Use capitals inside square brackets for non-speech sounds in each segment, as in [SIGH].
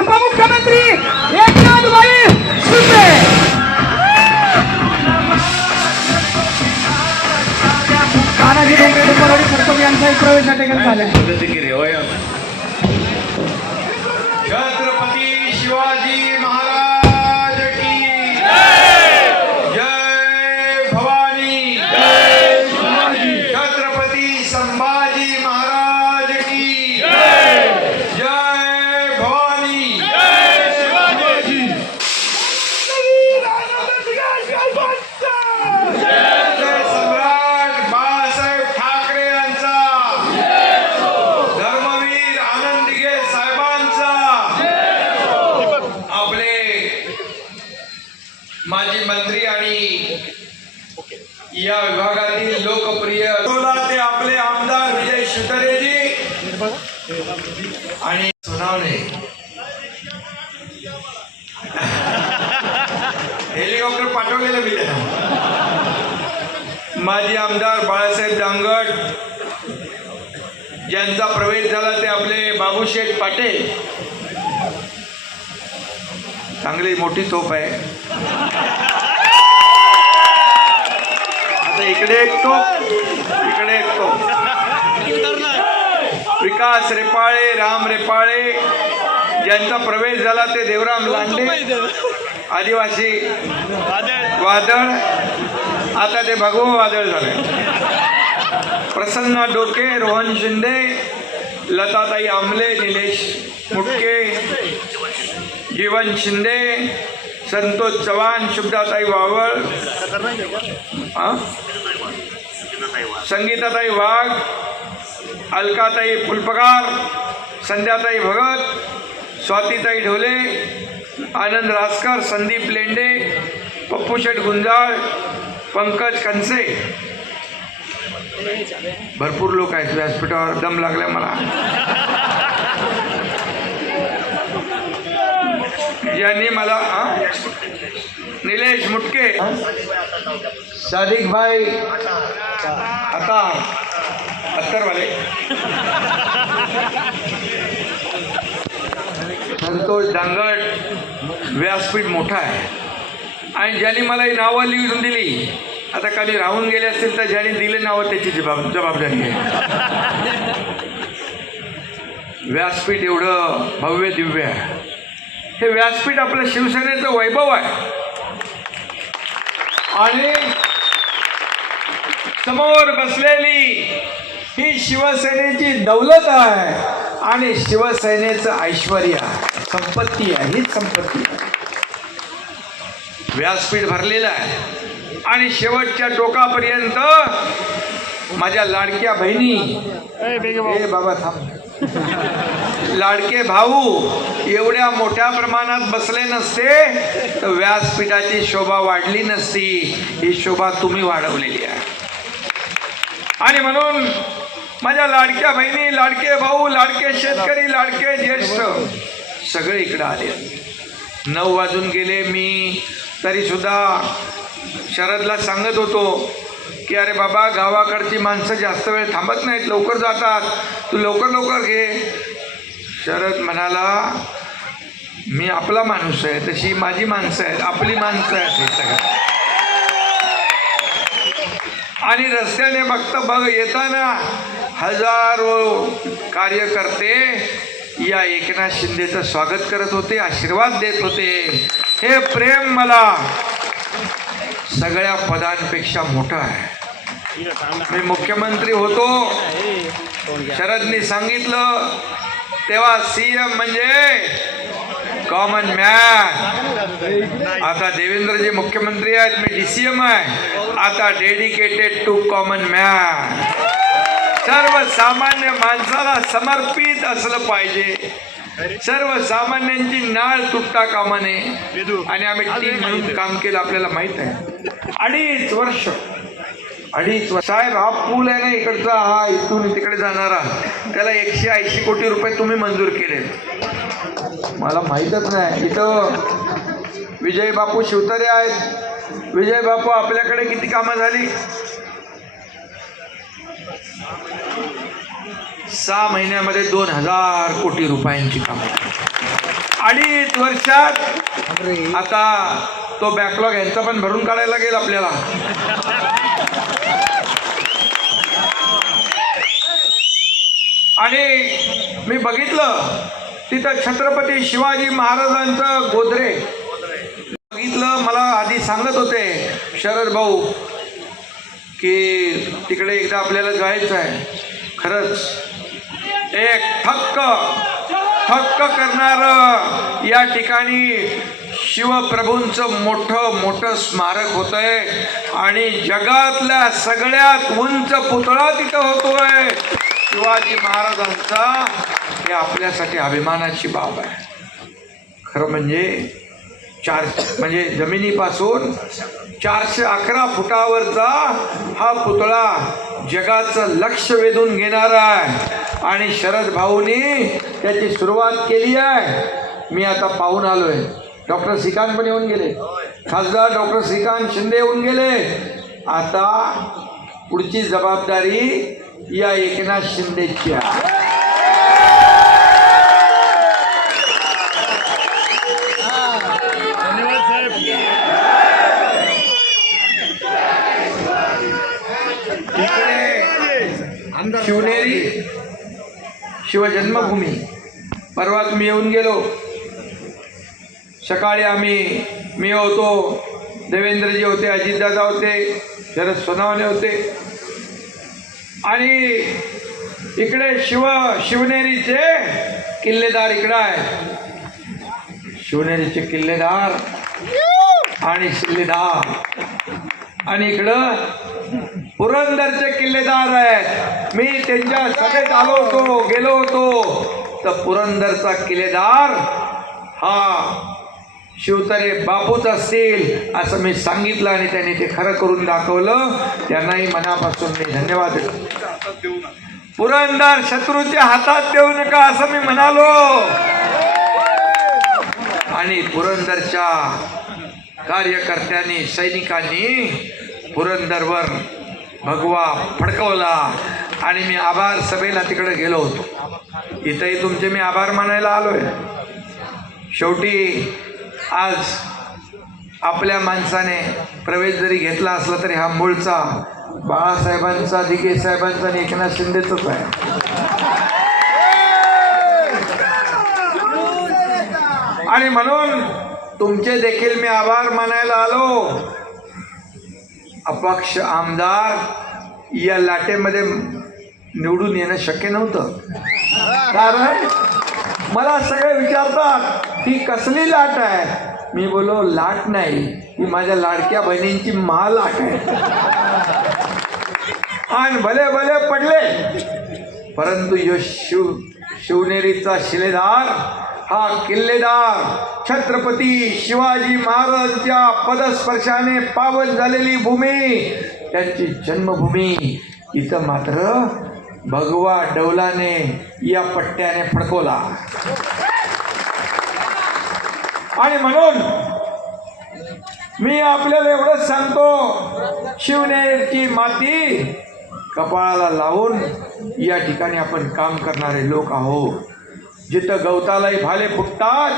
उपमुख्यमंत्री एकनाथभाई शिंदे। तानाजी डोंगरे डोंबरवाडी सरपंच यांचाही प्रवेश या ठिकाणी झाला. अभिषेक पाटील. चांगली मोठी तोप आहे. आता इकडे एक तोप इकडे एक तोप विकास रेपाळे राम रेपाळे ज्यांचा प्रवेश झाला ते देवराम लांडे. आदिवासी वादळ. आता ते भगव वादळ झाले प्रसन्न डोके रोहन शिंदे. लताताई आमले निलेश मुटके जीवन शिंदे संतोष चव्हाण शुभदाताई वावळ संगीताताई वाघ अलकाताई फुलपगार संध्याताई भगत स्वातीताई ढोले आनंद रासकर संदीप लेंडे पप्पू शेठ गुंजाळ पंकज खनसे. भरपूर लोक आहेत व्यासपीठावर दम लागलाय मला. यांनी मला? निलेश मुटके. सादिक भाई. आता अत्तरवाले. संतोष दांगट व्यासपीठ मोठा आहे. आणि ज्यांनी मला ही नावं लिहून दिली आता खाली राहून गेले असतील तर ज्याने दिले नावं त्याची जबाब जबाबदारी आहे. व्यासपीठ एवढं भव्य दिव्य आहे. हे व्यासपीठ आपलं शिवसेनेचं वैभव आहे. आणि समोर बसलेली ही शिवसेनेची दौलत आहे आणि शिवसेनेचं ऐश्वर आहे. संपत्ती आहे हीच संपत्ती आहे. व्यासपीठ भरलेलं आहे. आणि शेवटच्या टोकापर्यंत माझ्या लाडक्या बहिणी. ए बाबा थांब. लाडके भाऊ एवढ्या मोठ्या प्रमाणात बसले नसते तर व्यासपीठाची शोभा वाढली नसती. ही शोभा तुम्ही वाढवलेली आहे. आणि म्हणून माझ्या लाडक्या बहिणी लाडके भाऊ लाडके शेतकरी लाडके ज्येष्ठ सगळे इकडे आले. नऊ वाजून गेले मी तरी सुद्धा शरदला सांगत होतो की अरे बाबा गावाकडची माणसं जास्त वेळ थांबत नाहीत लवकर जातात. तू लवकर लवकर घे. शरद म्हणाला मी आपला माणूस आहे तशी माझी माणसं आहेत आपली माणसं आहेत हे सगळं. आणि रस्त्याने बघता बघ येताना हजारो कार्यकर्ते या एकनाथ शिंदेचं स्वागत करत होते आशीर्वाद देत होते. हे प्रेम मला सगळ्या पदांपेक्षा मोठं आहे. मी मुख्यमंत्री होतो. शरदनी सांगितलं तेव्हा सीएम म्हणजे कॉमन मॅन आता देवेंद्रजी मुख्यमंत्री आहेत मी डीसीएम आहे. आता डेडिकेटेड टू कॉमन मॅन सर्वसामान्य माणसाला समर्पित असलं पाहिजे. सर्वसामान्यांची नाळ तुटता कामा नये आणि आम्ही टीम म्हणून काम केलं आपल्याला माहीत आहे अडीच वर्ष. अडीच वर्ष. साहेब हा पूल आहे ना इकडचा हा इथून तिकडे जाणारा. त्याला एकशे ऐंशी कोटी रुपये तुम्ही मंजूर केले. मला माहीतच नाही. इथं विजय बापू शिवतरे आहेत. विजय बापू आपल्याकडे किती कामं झाली? सहा महिन्यामध्ये दोन हजार कोटी रुपयांची कामं अडीच वर्षात आता तो बॅकलॉग यांचा पण भरून काढायला लागेल आपल्याला. आणि मी बघितलं तिथं छत्रपती शिवाजी महाराजांचं गोदरे. बघितलं मला आधी सांगत होते शरद भाऊ की तिकडे एकदा आपल्याला जायचं आहे खरंच एक थक्क थक्क करणार या ठिकाणी शिवप्रभूंचं मोठं मोठं स्मारक होतंय आणि जगातल्या सगळ्यात उंच पुतळा तिथं होतोय. शिवाजी महाराजांचा हे आपल्यासाठी अभिमानाची बाब आहे. खरं म्हणजे चार म्हणजे जमिनीपासून चारशे अकरा फुटावरचा हा पुतळा जगाचं लक्ष वेधून घेणारा आहे. आणि शरद भाऊनी त्याची सुरुवात केली आहे. मी आता पाहून आलोय. डॉक्टर श्रीकांत पण येऊन गेले. खासदार डॉक्टर श्रीकांत शिंदे येऊन गेले. आता पुढची जबाबदारी या एकनाथ शिंदेची आहे इकडे शिवनेरी शिवजन्मभूमी. परवा मी येऊन गेलो. सकाळी आम्ही मी होतो देवेंद्रजी होते अजितदादा होते शरद सोनावणे होते. आणि इकडे शिव शिवनेरीचे किल्लेदार इकडं आहे. शिवनेरीचे किल्लेदार आणि शिल्लेदार. आणि इकडं पुरंदरचे किल्लेदार आहेत. मी त्यांच्या सभेत आलो होतो गेलो होतो. तर पुरंदरचा किल्लेदार हा शिवतरे बापूच असतील असं मी सांगितलं आणि त्यांनी ते खरं करून दाखवलं. त्यांनाही मनापासून मी धन्यवाद देतो. पुरंदर शत्रूच्या हातात देऊ नका असं मी म्हणालो. आणि पुरंदरच्या कार्यकर्त्यांनी सैनिकांनी पुरंदरवर भगवा फडकवला आणि मी आभार सभेला तिकडे गेलो होतो. इथंही तुमचे मी आभार मानायला आलोय. शेवटी आज आपल्या माणसाने प्रवेश जरी घेतला असला तरी हा मूळचा बाळासाहेबांचा दिगे साहेबांचा आणि एकनाथ शिंदेचाच आहे. आणि म्हणून तुमचे देखील मी आभार मानायला आलो. अपक्ष आमदार या लाटेमध्ये निवडून येणं शक्य नव्हतं. कारण मला सगळे विचारतात ती कसली लाट आहे? मी बोलो लाट नाही ही माझ्या लाडक्या बहिणींची महालाट आहे. आणि भले भले पडले परंतु यो शिव शिवनेरीचा शिलेदार हा किल्लेदार छत्रपती शिवाजी महाराजांच्या पदस्पर्शाने पावन झालेली भूमी त्यांची जन्मभूमी इथं मात्र भगवा डौलाने या पट्ट्याने फडकवला. आणि म्हणून मी आपल्याला एवढंच सांगतो शिवनेरची माती कपाळाला लावून या ठिकाणी आपण काम करणारे लोक आहोत. जिथं गवतालाही भाले फुटतात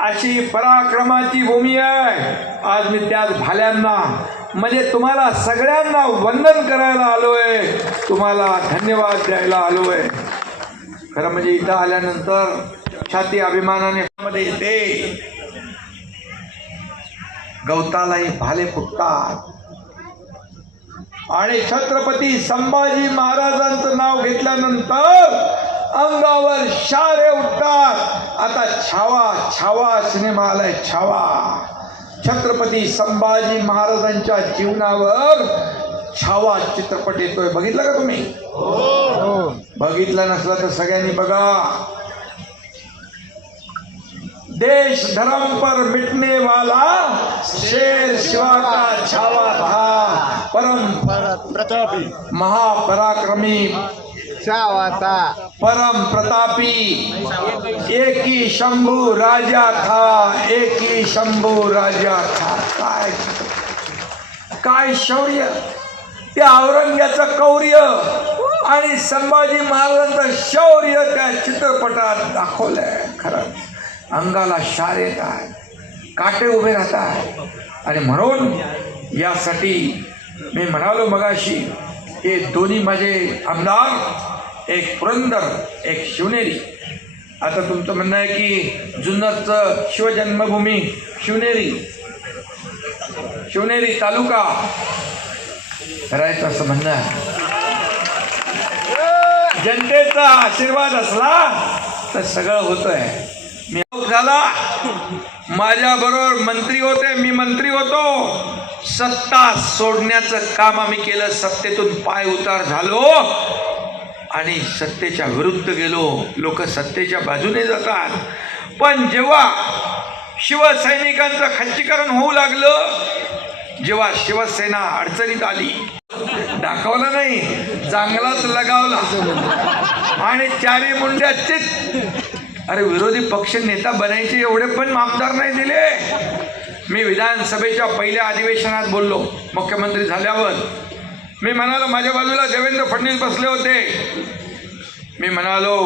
अशी पराक्रमाची भूमी आहे. आज मी त्याच भाल्यांना म्हणजे तुम्हाला सगळ्यांना वंदन करायला आलोय. तुम्हाला धन्यवाद द्यायला आलोय. खरं म्हणजे इथं आल्यानंतर छाती अभिमानाने मध्ये येते. गवतालाही भाले फुटतात. आणि छत्रपती संभाजी महाराजांचं नाव घेतल्यानंतर अंगावर शारे उठतात आता छावा छावा सिनेमा आलाय छावा. छत्रपती संभाजी महाराजांच्या जीवनावर छावा चित्रपट येतोय. बघितलं का तुम्ही? बघितलं नसलं तर सगळ्यांनी बघा. देश धर्म पर मिटने वाला शेर शिवा का छावा था परम प्रतापी. महापराक्रमी शावाता परम प्रतापी। एक ही शंभू राजा था एक ही शंभू राजा था। काय? काय शौर्य? त्या औरंग्याचं कौर्य आणि संभाजी महाराजांचं शौर्य त्या चित्रपटात दाखवलंय खरं. अंगाला शार येत आहे काटे उभे राहतात आणि म्हणून यासाठी मी म्हणालो मगाशी हे दोन्ही माझे आमदार एक पुरंदर एक शिवनेरी. आता तुमचं म्हणणं आहे की जुन्नरचं शिवजन्मभूमी शिवनेरी. शिवनेरी तालुका. करायचं असं म्हणणं आहे. जनतेचा आशीर्वाद असला तर सगळं होतंय. मी झाला माझ्या बरोबर मंत्री होते मी मंत्री होतो. सत्ता सोडण्याचं काम आम्ही केलं सत्तेतून पाय उतार झालो. आणि सत्तेच्या विरुद्ध गेलो. लोक सत्तेच्या बाजूने जातात. पण जेव्हा शिवसैनिकांचं खच्चीकरण होऊ लागलं जेव्हा शिवसेना अडचणीत आली. दाखवलं नाही. चांगलाच लगावला. आणि चारी मुंड्या अरे विरोधी पक्ष नेता बनायचे एवढे पण आमदार नाही दिले. मी विधानसभेच्या पहिल्या अधिवेशनात बोललो. मुख्यमंत्री झाल्यावर. मी म्हणालो माझ्या बाजूला देवेंद्र फडणवीस बसले होते. मी म्हणालो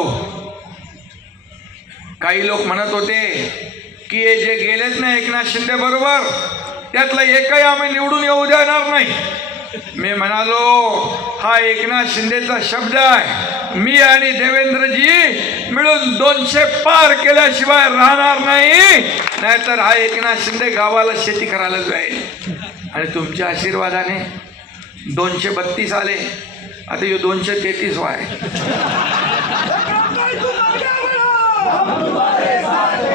काही लोक म्हणत होते की हे जे गेलेत ना एकनाथ शिंदे बरोबर त्यातला एकही आम्ही निवडून येऊ देणार नाही. मी म्हणालो हा एकनाथ शिंदेचा शब्द आहे. मी आणि देवेंद्रजी मिळून दोनशे पार केल्याशिवाय राहणार नाही. नाहीतर हा एकनाथ शिंदे गावाला शेती करायला जाईल. आणि तुमच्या आशीर्वादाने दोनशे बत्तीस आले. आता हे दोनशे तेहतीस वाय.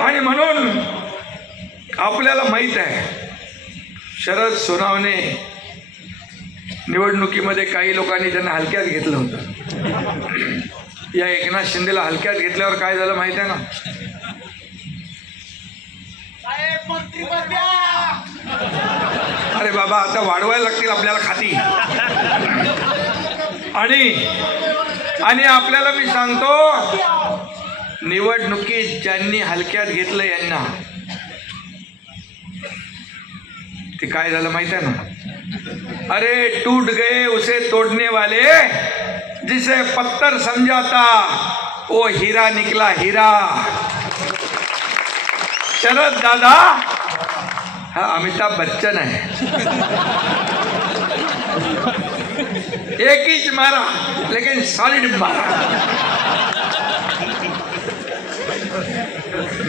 आणि म्हणून आपल्याला माहीत आहे शरद सोनावणे निवडणुकीमध्ये काही लोकांनी त्यांना हलक्यात घेतलं होतं. या एकनाथ शिंदेला हलक्यात घेतल्यावर काय झालं माहिती आहे ना? अरे बाबा आता वाढवायला लागतील आपल्याला खाती. आणि आणि आपल्याला मी सांगतो निवडणुकीत ज्यांनी हलक्यात घेतलं यांना. ते काय झालं माहीत आहे ना? अरे टूट गए उसे तोड़ने वाले जिसे पत्थर समझाता ओ हिरा निकला हिरा. शरद दादा हा अमिताभ बच्चन आहे. एक ही मारा लेकिन सॉलिड मारा.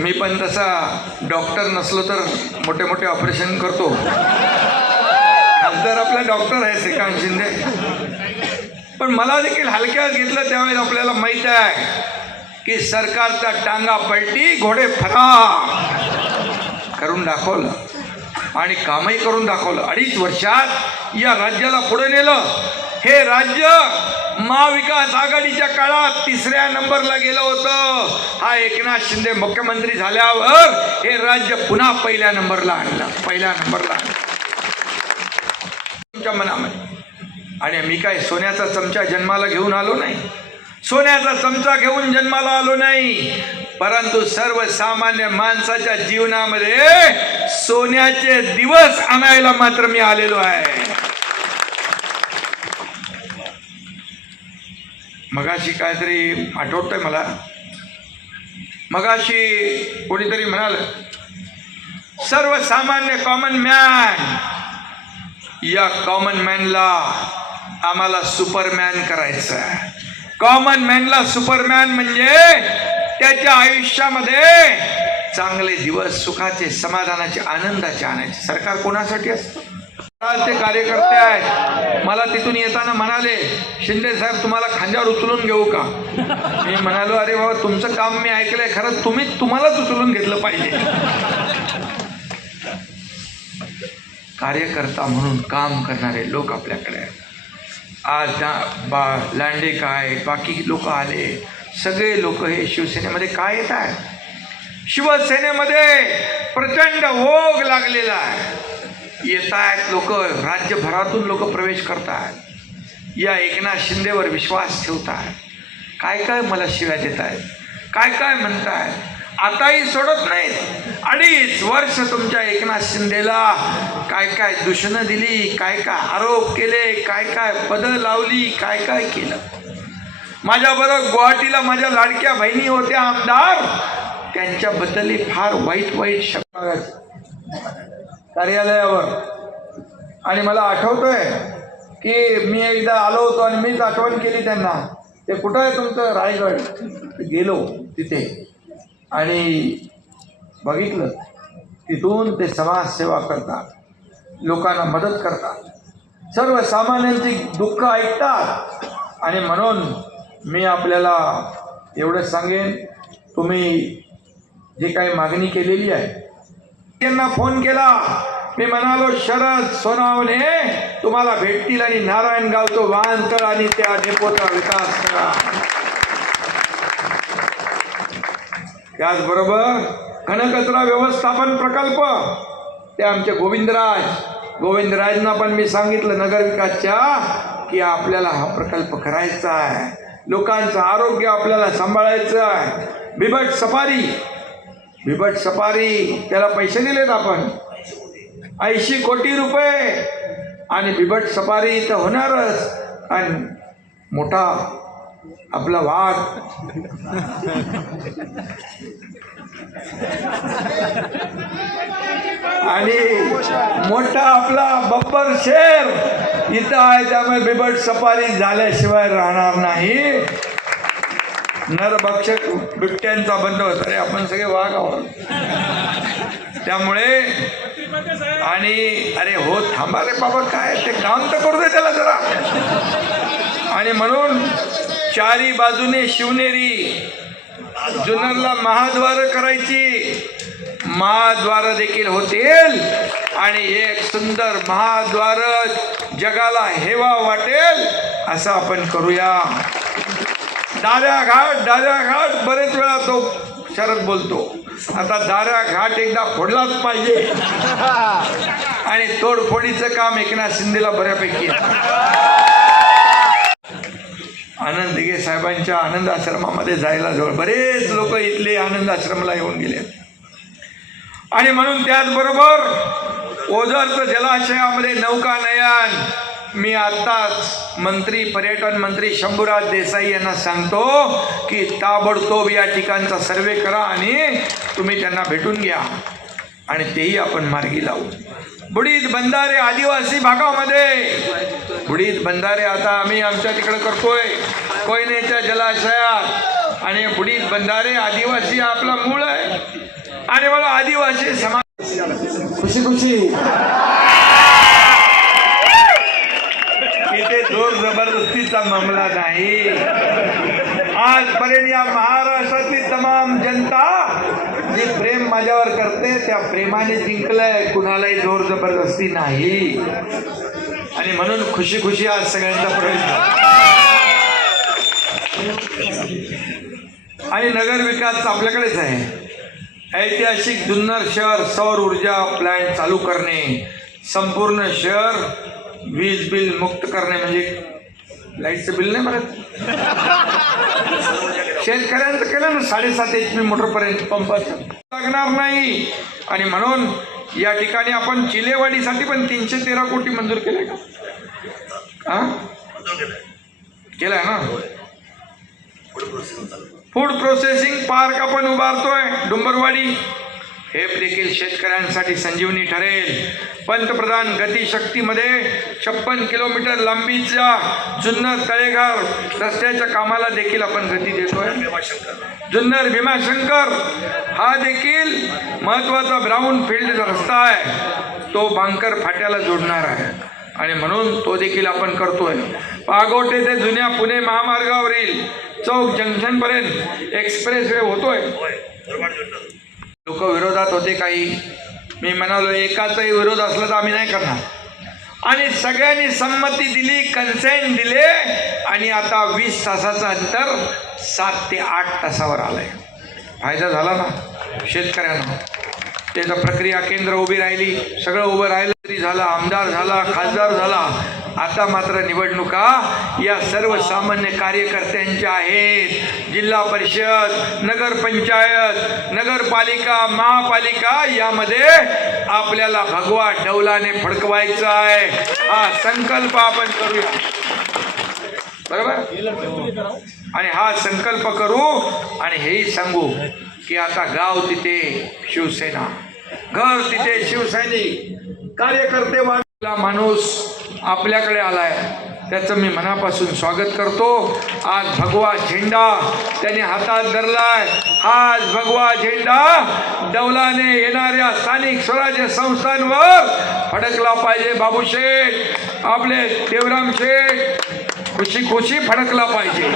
मी पण तसा डॉक्टर नसलो तर मोठे मोठे ऑपरेशन करतो. खासदार आपला डॉक्टर आहे श्रीकांत शिंदे. पण मला देखील हलक्यात घेतलं त्यावेळेस आपल्याला माहीत आहे की सरकारचा टांगा पलटी घोडे फरा करून दाखवलं. आणि कामही करून दाखवलं. अडीच वर्षात या राज्याला पुढे नेलं. हे राज्य महाविकास आघाडीच्या काळात तिसऱ्या नंबरला गेलं होतं. हा एकनाथ शिंदे मुख्यमंत्री झाल्यावर हे राज्य पुन्हा पहिल्या नंबरला आणलं. पहिल्या नंबरला आणलं. तुमच्या मनामध्ये. आणि मी काय सोन्याचा चमचा जन्माला घेऊन आलो नाही? सोन्याचा चमचा घेऊन जन्माला आलो नाही. परंतु सर्वसामान्य माणसाच्या जीवनामध्ये सोन्याचे दिवस आणायला मात्र मी आलेलो आहे. मगाशी काहीतरी आठवतंय मला. मगाशी कोणीतरी म्हणाल सर्वसामान्य कॉमन मॅन या कॉमन मॅनला आम्हाला सुपरमॅन करायचं आहे कॉमन मॅनला सुपरमॅन म्हणजे त्याच्या आयुष्यामध्ये चांगले दिवस सुखाचे समाधानाचे आनंदाचे आणायचे. सरकार कोणासाठी असतं? ते कार्यकर्ते आहेत. मला तिथून येताना म्हणाले शिंदे साहेब तुम्हाला खांद्यावर उचलून घेऊ का? मी म्हणालो अरे बाबा तुमचं काम मी ऐकलंय. खरं तुम्ही तुम्हालाच उचलून घेतलं पाहिजे. कार्यकर्ता म्हणून काम करणारे लोक आपल्याकडे आहेत. आज बा लांडे काय? बाकी लोक आले. सगळे लोक हे शिवसेनेमध्ये काय येत आहेत? शिवसेनेमध्ये प्रचंड ओघ लागलेला आहे. येत आहेत लोक राज्यभरातून लोक प्रवेश करतात. या एकनाथ शिंदेवर विश्वास ठेवतात. काय काय मला शिव्या देत आहेत? काय काय म्हणतायत? आताही सोडत नाहीत. अडीच वर्ष तुमच्या एकनाथ शिंदेला काय काय दूषणं दिली काय काय आरोप केले काय काय पदं लावली काय काय केलं? माझ्याबरोबर गुवाहाटीला माझ्या लाडक्या बहिणी होत्या आमदार. त्यांच्याबद्दल फार वाईट वाईट शब्द कार्यालयावर. आणि मला आठवतोय की मी एकदा आलो होतो आणि मीच आठवण केली त्यांना. ते कुठं आहे तुमचं? रायगड. गेलो तिथे. आणि बघितलं तिथून ते समाजसेवा करतात. लोकांना मदत करतात. सर्वसामान्यांची दुःख ऐकतात. आणि म्हणून मी आपल्याला एवढंच सांगेन. तुम्ही जी काही मागणी केलेली आहे त्यांना फोन केला. मी म्हणालो शरद सोनावणे तुम्हाला भेटतील आणि नारायणगावचं वाहनतळ आणि त्या डेपोचा विकास करा. त्याचबरोबर घनकचरा व्यवस्थापन प्रकल्प ते आमचे गोविंदराज. गोविंदराजना पण मी सांगितलं नगरविकासच्या की आपल्याला हा प्रकल्प करायचा आहे. लोकांचं आरोग्य आपल्याला सांभाळायचं आहे. बिबट सफारी. बिबट सफारी त्याला पैसे दिलेत आपण. ऐंशी कोटी रुपये. आणि बिबट सफारी तर होणारच. आणि मोठा आपला वाघ. आणि मोठा आपला बब्बर शेर. इथं आहे त्यामुळे बिबट सफारी झाल्याशिवाय राहणार नाही. नरभक्षक बिबट्यांचा बंद अरे आपण सगळे वाघ आहोत. त्यामुळे आणि अरे हो थांबा रे बाबा काय? ते काम तर करू दे त्याला जरा. आणि म्हणून चारी बाजूने शिवनेरी जुनरला महाद्वार करायची. महाद्वार देखील होतील. आणि एक सुंदर महाद्वार जगाला हेवा वाटेल असं आपण करूया. दाऱ्या घाट दाऱ्या घाट बरेच वेळा तो शरद बोलतो. आता दाऱ्या घाट एकदा फोडलाच पाहिजे. आणि तोडफोडीचं काम एकनाथ शिंदेला बऱ्यापैकी आनंद दिघे साहेबांच्या आनंद आश्रमामध्ये जायला जवळ. बरेच लोक इथले आनंद आश्रमाला येऊन गेले. आणि म्हणून त्याचबरोबर ओझरचं जलाशयामध्ये नौकानयन मी आत्ताच मंत्री पर्यटन मंत्री शंभूराज देसाई यांना सांगतो की ताबडतोब या ठिकाणचा सर्वे करा आणि तुम्ही त्यांना भेटून घ्या. आणि तेही आपण मार्गी लावू. बुडीत बंधारे आदिवासी भागामध्ये. बुडीत बंधारे आता आम्ही आमच्या तिकडे करतोय. कोयनेच्या जलाशयात. आणि बुडीत बंधारे आदिवासी आपला मूळ आहे. आणि मला आदिवासी समाज खुशी खुशी. इथे जोर जबरदस्तीचा मामला नाही. आजपर्यंत या महाराष्ट्रातली तमाम जनता जी प्रेम माझ्यावर करते त्या प्रेमाने जिंकलंय. कुणालाही जोर जबरदस्ती नाही. आणि म्हणून खुशी खुशी आज सगळ्यांचा प्रवेश झाला. आणि नगर विकास आपल्याकडेच आहे. ऐतिहासिक जुन्नर शहर सौर ऊर्जा प्लॅन्ट चालू करणे संपूर्ण शहर वीज बिल मुक्त करणे म्हणजे लाईटचं बिल नाही भरत [LAUGHS] शेतकऱ्यांचं केलं ना साडेसात एच पी मोटरपर्यंत पंपाचं लागणार नाही. आणि म्हणून या ठिकाणी आपण चिलेवाडीसाठी पण तीनशे तेरा कोटी मंजूर केले का? हा? केलाय. ना? फूड प्रोसेसिंग पार्क आपण उभारतोय डुंबरवाडी. हे देखील शेतकऱ्यांसाठी संजीवनी ठरेल. पंतप्रधान गतीशक्तीमध्ये छप्पन किलोमीटर लांबीच्या जुन्नर तळेगाव रस्त्याच्या कामाला देखील आपण गती देतोय. जुन्नर भीमाशंकर हा देखील महत्त्वाचा ब्राऊन फील्ड रस्ता आहे. तो बांकर फाट्याला जोडणार आहे. आणि म्हणून तो देखील आपण करतोय. पागोटे ते जुन्या पुणे महामार्गावरील चौक जंक्शनपर्यंत एक्सप्रेस वे होतोय. लोक विरोधात होते काही. मी म्हणालो एकाचाही विरोध असला तर आम्ही नाही करणार. आणि सगळ्यांनी संमती दिली कन्सेंट दिले आणि आता वीस तासाचं अंतर सात ते आठ तासावर आलंय. फायदा झाला ना? शेतकऱ्यांना. त्याचं प्रक्रिया केंद्र उभी राहिली सगळं उभं राहिलं तरी झालं आमदार झाला खासदार झाला. आता मात्र निवडणुका या सर्वसामान्य कार्यकर्त्यांच्या आहेत. जिल्हा परिषद नगरपंचायत नगरपालिका महापालिका यामध्ये आपल्याला भगवा डौलाने फडकवायचा आहे. हा संकल्प आपण करूया. बरोबर? आणि हा संकल्प करू आणि हेही सांगू की आता गाव तिथे शिवसेना घर तिथे शिवसैनिक कार्यकर्ते वाढला माणूस आपल्याकडे आलाय. त्याचं मी मनापासून स्वागत करतो. आज भगवा झेंडा त्याने हातात धरलाय. आज भगवा झेंडा डौलाने येणाऱ्या स्थानिक स्वराज्य संस्थांवर फडकला पाहिजे बाबू शेठ. आपले देवराम शेठ खुशी खुशी फडकला पाहिजे.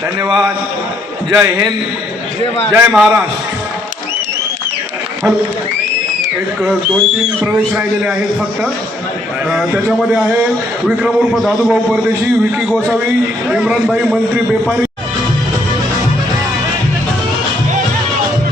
धन्यवाद. जय हिंद. जय महाराष्ट्र. एक दोन तीन प्रवेश राहिलेले आहेत फक्त. त्याच्यामध्ये आहे विक्रम उर्फ दादूभाऊ परदेशी विकी गोसावी इम्रानभाई मंत्री बेपारी.